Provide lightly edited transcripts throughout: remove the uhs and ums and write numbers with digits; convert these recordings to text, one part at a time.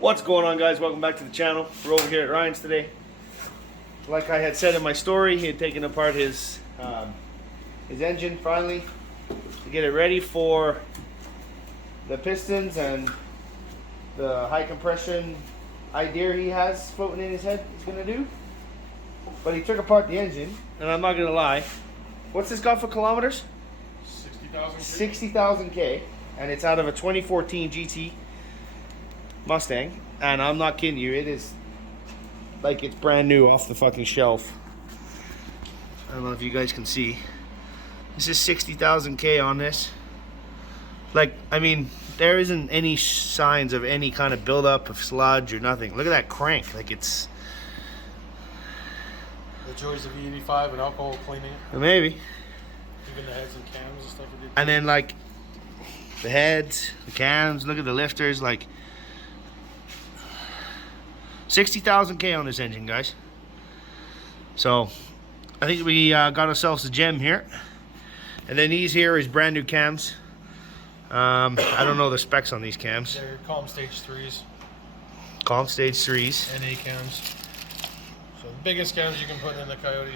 What's going on, guys? Welcome back to the channel. We're over here at Ryan's today. Like I had said in my story, he had taken apart his engine finally to get it ready for the pistons and the high compression idea he has floating in his head he's gonna do. But he took apart the engine, and I'm not gonna lie. What's this got for kilometers? 60,000. 60,000 K, and it's out of a 2014 GT Mustang, and I'm not kidding you, it is like it's brand new off the fucking shelf. I don't know if you guys can see. This is 60,000 K on this. Like, I mean, there isn't any signs of any kind of buildup of sludge or nothing. Look at that crank, like it's... The joys of E85 and alcohol cleaning it. Maybe. Even the heads and cams and stuff. And then like the heads, the cams, look at the lifters, like 60,000 K on this engine, guys. So I think we got ourselves a gem here. And then these here is brand new cams. I don't know the specs on these cams. They're calm stage 3s. Calm stage 3s. NA cams. So the biggest cams you can put in the Coyote.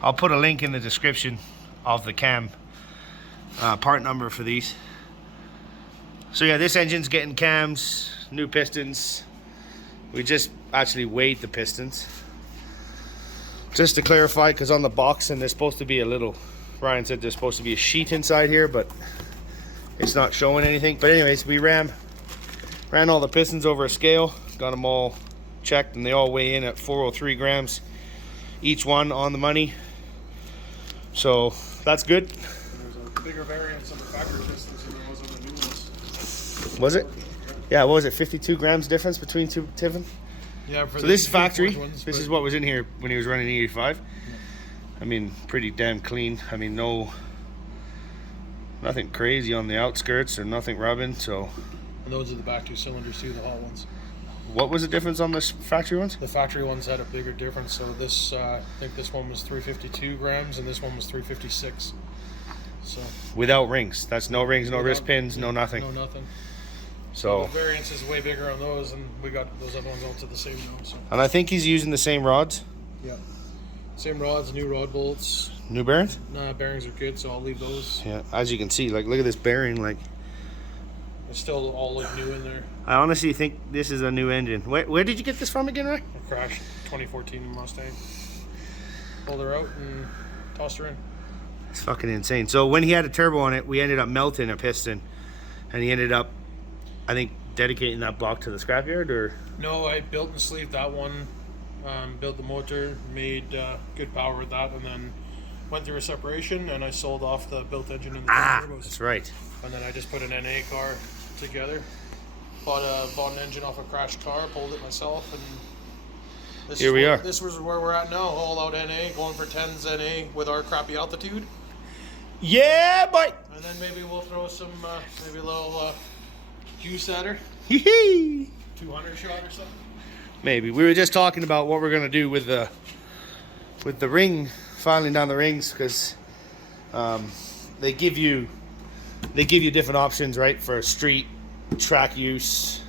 I'll put a link in the description of the cam part number for these. So yeah, this engine's getting cams, new pistons. We just actually weighed the pistons. Just to clarify, because on the box, and there's supposed to be a little, Ryan said there's supposed to be a sheet inside here, but it's not showing anything. But anyways, we ran all the pistons over a scale, got them all checked, and they all weigh in at 403 grams each one on the money. So that's good. There's a bigger variance on the factory pistons than there was on the new ones. Was it? Yeah, what was it, 52 grams difference between two Tiffin? Yeah, for so this is factory. Ones, this is what was in here when he was running E85. Yeah. I mean, pretty damn clean. I mean, nothing crazy on the outskirts or nothing rubbing, so. And those are the back two cylinders too, the hot ones. What was the difference on the factory ones? The factory ones had a bigger difference. So this, I think this one was 352 grams and this one was 356. So. Without rings. That's no rings, no wrist pins, no nothing. No nothing. So the variance is way bigger on those, and we got those other ones all to the same now. So. And I think he's using the same rods. Yeah. Same rods, new rod bolts. New bearings? Nah, bearings are good, so I'll leave those. Yeah, as you can see, like, look at this bearing, like. It's still all like new in there. I honestly think this is a new engine. Where did you get this from again, Ray? A crashed 2014 Mustang. Pulled her out and tossed her in. It's fucking insane. So when he had a turbo on it, we ended up melting a piston, and he ended up, I think, dedicating that block to the scrapyard, or? No, I built and sleeved that one. Built the motor, made good power with that, and then went through a separation, and I sold off the built engine and the turbos. That's right. And then I just put an NA car together. Bought an engine off a crashed car, pulled it myself, and here we are. This was where we're at now, all out NA, going for 10s NA with our crappy altitude. Yeah, boy. And then maybe we'll throw some, maybe a little juice at her. 200 shot or something. Maybe. We were just talking about what we're gonna do with the ring, filing down the rings, because they give you different options, right, for street, track use.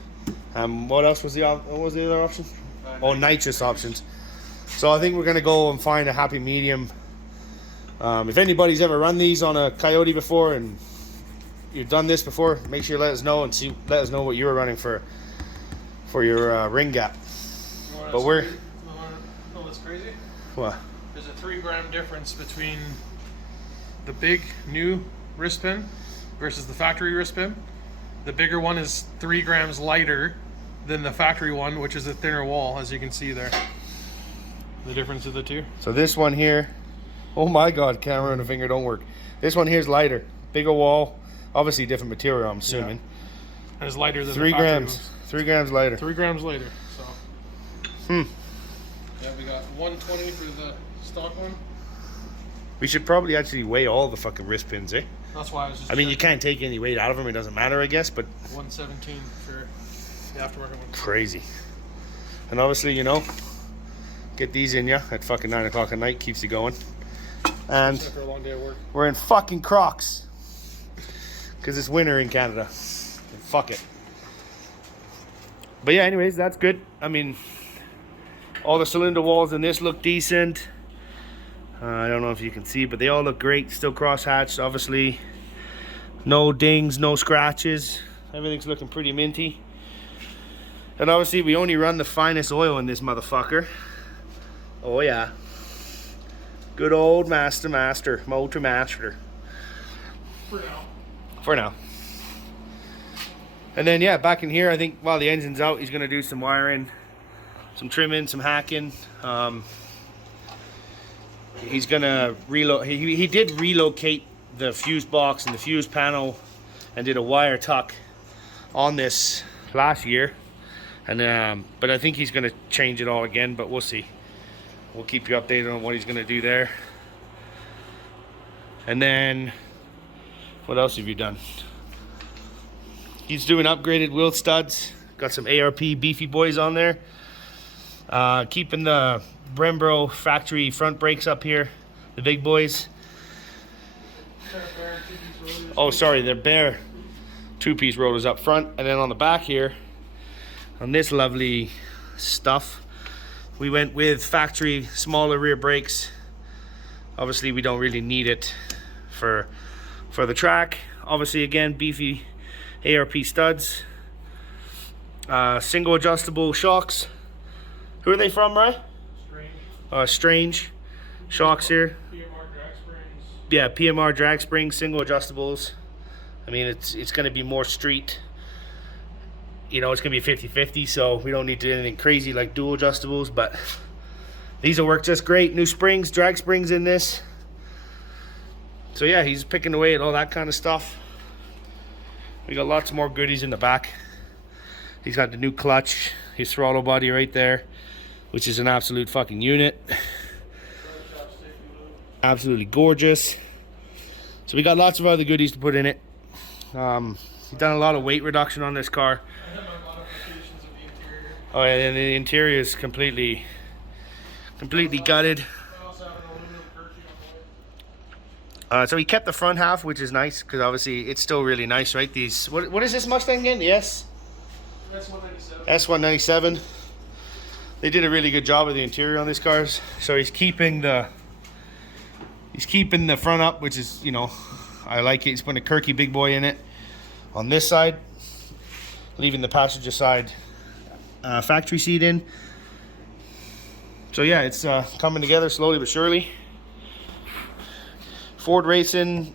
What else was the other option? Nitrous options. So I think we're gonna go and find a happy medium. If anybody's ever run these on a Coyote before and you've done this before, make sure you let us know and let us know what you were running for your ring gap. But we're. Oh, that's crazy. What? There's a 3 gram difference between the big new wrist pin versus the factory wrist pin. The bigger one is 3 grams lighter than the factory one, which is a thinner wall, as you can see there. The difference of the two. So this one here, oh my God, camera and a finger don't work. This one here is lighter, bigger wall, obviously different material, I'm assuming. Yeah. And it's lighter than 3 the factory grams. ones. 3 grams lighter. 3 grams later. So. Yeah, we got 120 for the stock one. We should probably actually weigh all the fucking wrist pins, eh? That's why I was just. I mean, you can't take any weight out of them. It doesn't matter, I guess, but. 117 for the aftermarket one. Crazy. And obviously, you know, get these in ya at fucking 9 o'clock at night, keeps you going. And after a long day of work. We're in fucking Crocs because it's winter in Canada. fuck it. But yeah, anyways, that's good. I mean, all the cylinder walls in this look decent. I don't know if you can see, but they all look great. Still cross-hatched, obviously. No dings, no scratches. Everything's looking pretty minty. And obviously, we only run the finest oil in this motherfucker. Oh yeah. Good old Motor Master. For now. And then yeah, back in here, I think while the engine's out, he's gonna do some wiring, some trimming, some hacking. He's gonna he did relocate the fuse box and the fuse panel and did a wire tuck on this last year. And but I think he's gonna change it all again, but we'll see. We'll keep you updated on what he's gonna do there. And then what else have you done? He's doing upgraded wheel studs. Got some ARP beefy boys on there. Keeping the Brembro factory front brakes up here, the big boys. Oh, sorry, they're bare two-piece rotors up front, and then on the back here, on this lovely stuff, we went with factory smaller rear brakes. Obviously, we don't really need it for the track. Obviously, again, beefy ARP studs. Single adjustable shocks. Who are they from, right? Strange shocks here. PMR drag springs. Yeah, PMR drag springs, single adjustables. I mean, it's going to be more street. You know, it's going to be 50-50, so we don't need to do anything crazy like dual adjustables, but these will work just great. New springs, drag springs in this. So yeah, he's picking away at all that kind of stuff. We got lots more goodies in the back. He's got the new clutch, his throttle body right there, which is an absolute fucking unit. Absolutely gorgeous. So we got lots of other goodies to put in it. He's done a lot of weight reduction on this car. I have my modifications of the interior. Oh yeah, and the interior is completely gutted. I also have an aluminum curtain on the way. So he kept the front half, which is nice, because obviously it's still really nice, right? These, what is this Mustang again? Yes? S197. S197. They did a really good job of the interior on these cars. So he's keeping the front up, which is, you know, I like it. He's putting a Kirky big boy in it on this side, leaving the passenger side factory seat in. So yeah, it's coming together slowly but surely. Ford Racing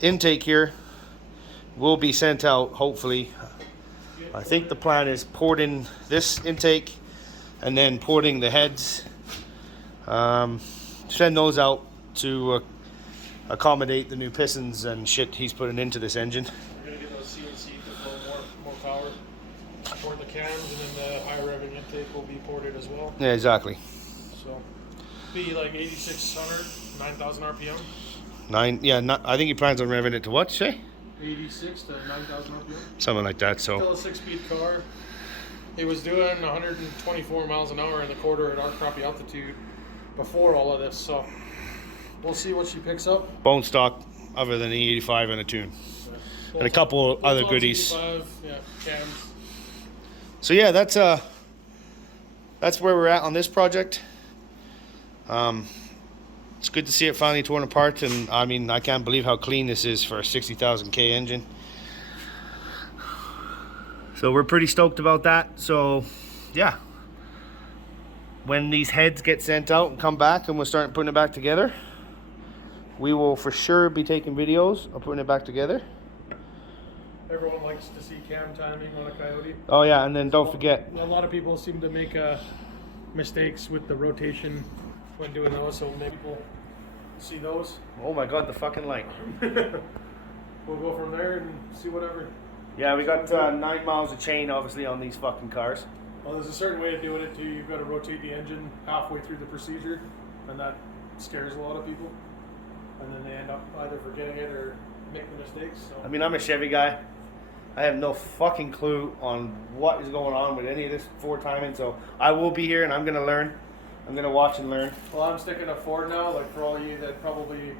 intake here will be sent out, hopefully. I think the plan is porting this intake and then porting the heads. Send those out to accommodate the new pistons and shit he's putting into this engine. We're going to get those CNC to flow more power. Port the cams, and then the high revving intake will be ported as well. Yeah, exactly. So, be like 8,600, 9,000 RPM. I think he plans on revving it to what, Shay? 86 to 9,000 RPM. Something like that, so. Still a 6-speed car. He was doing 124 miles an hour in the quarter at our crappie altitude before all of this, so we'll see what she picks up. Bone stock, other than the 85 and a tune. And a couple other goodies. 85, yeah, cams. So yeah, that's where we're at on this project. It's good to see it finally torn apart, and I mean, I can't believe how clean this is for a 60,000 K engine. So we're pretty stoked about that. So yeah, when these heads get sent out and come back and we'll start putting it back together, we will for sure be taking videos of putting it back together. Everyone likes to see cam timing on a Coyote. Oh yeah, and then don't forget, A lot of people seem to make mistakes with the rotation when doing those, so maybe people see those. oh my god, the fucking light. We'll go from there and see whatever. Yeah, we got 9 miles of chain obviously on these fucking cars. Well, there's a certain way of doing it too. You've got to rotate the engine halfway through the procedure, and that scares a lot of people. And then they end up either forgetting it or making mistakes. So. I mean, I'm a Chevy guy. I have no fucking clue on what is going on with any of this Ford timing, so I will be here and I'm gonna learn. I'm gonna watch and learn. Well, I'm sticking to Ford now. Like for all you that probably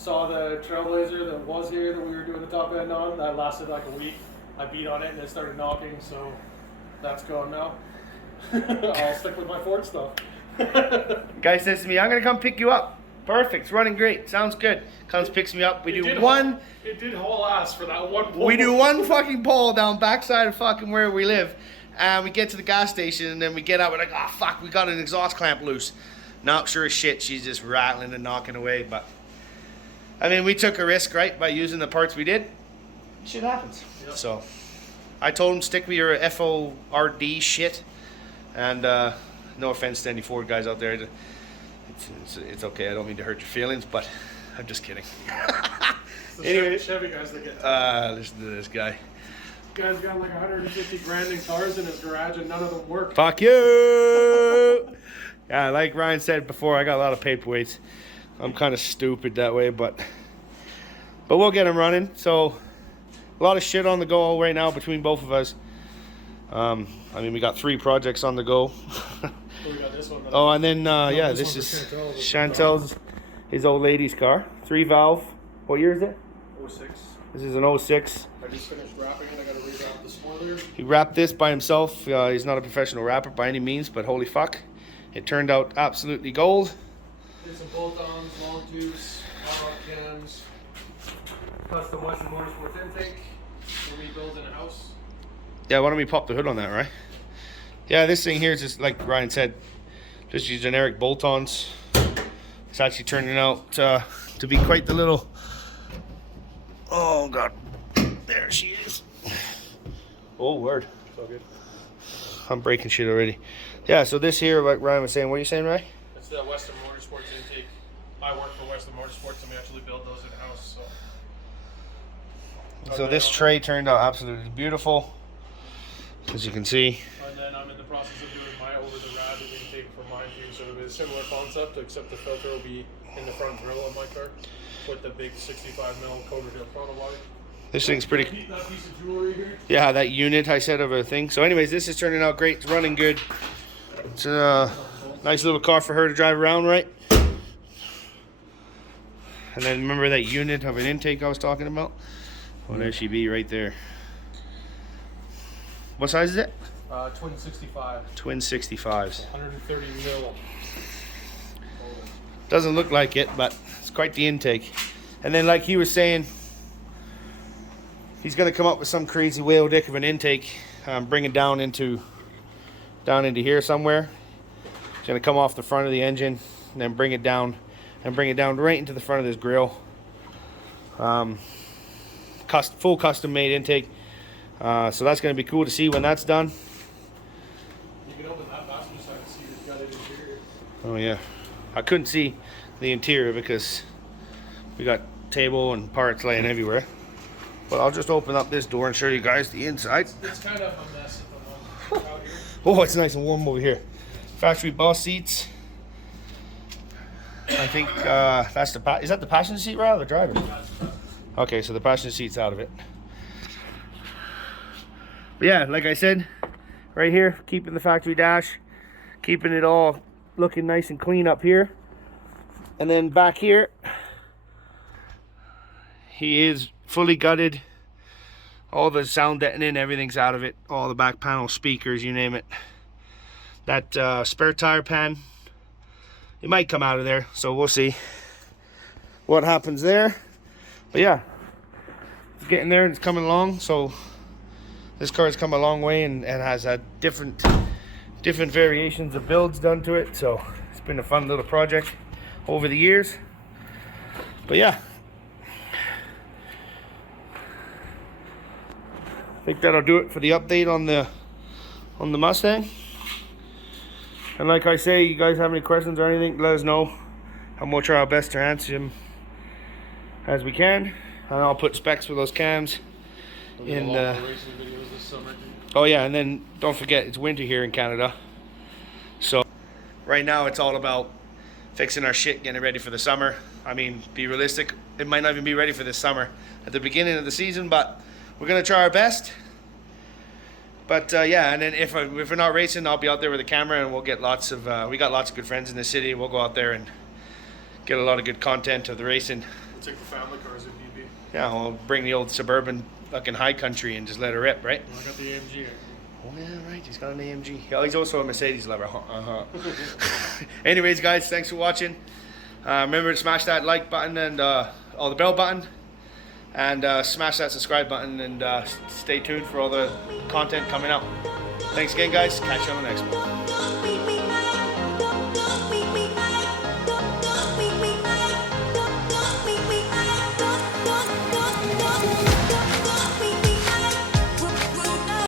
saw the Trailblazer that was here that we were doing the top end on. That lasted like a week. I beat on it and it started knocking, so that's gone now. I'll stick with my Ford stuff. Guy says to me, I'm gonna come pick you up. Perfect, it's running great. Sounds good. Comes, picks me up. We do one. It did haul ass for that one pole. We do one fucking pole down backside of fucking where we live. And we get to the gas station and then we get out. We're like, oh fuck, we got an exhaust clamp loose. Not sure as shit, she's just rattling and knocking away. But I mean, we took a risk, right, by using the parts we did. Shit happens. Yep. So I told him, stick with your FORD shit. And no offense to any Ford guys out there. It's okay. I don't mean to hurt your feelings, but I'm just kidding. Anyway, Chevy guys that get. Listen to this guy. Guy's got like 150 grand in cars in his garage, and none of them work. Fuck you. Yeah, like Ryan said before, I got a lot of paperweights. I'm kind of stupid that way, but we'll get them running. So a lot of shit on the go right now between both of us. I mean, we got 3 projects on the go. We got this one. Oh, and then yeah, this is Chantel's, his old lady's car, 3-valve. What year is it? 06. This is an 06. I just finished wrapping it. I got to rewrap the spoiler. He wrapped this by himself. He's not a professional wrapper by any means, but holy fuck, it turned out absolutely gold. Did some bolt-ons, long tubes, hot rod cams, custom Western Motorsports intake. We rebuild in a house. Yeah, why don't we pop the hood on that, right? Yeah, this thing here is just like Ryan said, just your generic bolt-ons. It's actually turning out to be quite the little. Oh god, there she is. Oh word. It's all good. I'm breaking shit already. Yeah, so this here, like Ryan was saying, what are you saying, Ryan? It's the Western Motorsports intake. I work for Western Motorsports and we actually build those in-house. So this tray turned out absolutely beautiful, as you can see. And then I'm in the process of doing my over-the-rad intake for mine too. So it'll be a similar concept, except the filter will be in the front grill of my car with the big 65mm coated throttle body. This thing's pretty. That piece of jewelry here. Yeah, that unit I said of a thing. So anyways, this is turning out great. It's running good. It's a nice little car for her to drive around, right? And then remember that unit of an intake I was talking about? Well, there she be right there. What size is it? Twin 65. Twin 65s. 130 mil. Doesn't look like it, but it's quite the intake. And then like he was saying, he's gonna come up with some crazy whale dick of an intake, bring it down into here somewhere. It's gonna come off the front of the engine and then bring it down right into the front of this grill. Full custom made intake. So that's gonna be cool to see when that's done. You can open that passenger side and see who's got it interior. Oh yeah, I couldn't see the interior because we got table and parts laying everywhere. But I'll just open up this door and show you guys the inside. It's kind of a mess at the moment out here. Oh, it's nice and warm over here. Factory boss seats. I think that's is that the passenger seat, right, or the driver? Okay, so the passenger seat's out of it. But yeah, like I said, right here, keeping the factory dash, keeping it all looking nice and clean up here. And then back here, he is fully gutted. All the sound deadening, everything's out of it. All the back panel speakers, you name it. That spare tire pan, it might come out of there, so we'll see what happens there. But yeah, it's getting there and it's coming along. So this car has come a long way and has had different variations of builds done to it. So it's been a fun little project over the years. But yeah, I think that'll do it for the update on the Mustang. And like I say, you guys have any questions or anything, let us know, and we'll try our best to answer them as we can. And I'll put specs for those cams in the racing videos this summer. Oh yeah, and then don't forget it's winter here in Canada. So right now it's all about fixing our shit, getting ready for the summer. I mean, be realistic, it might not even be ready for this summer at the beginning of the season, but we're gonna try our best. But yeah, and then if we're not racing, I'll be out there with a camera, and we'll get lots of we got lots of good friends in the city. We'll go out there and get a lot of good content of the racing. We'll take the family cars if need be. Yeah, we'll bring the old Suburban fucking high country and just let her rip, right? Well, I got the AMG. Oh yeah, right. He's got an AMG. Yeah, he's also a Mercedes lover. Anyways, guys, thanks for watching. Remember to smash that like button and or the bell button, and smash that subscribe button, and stay tuned for all the content coming up. Thanks again, guys. Catch you on the next one.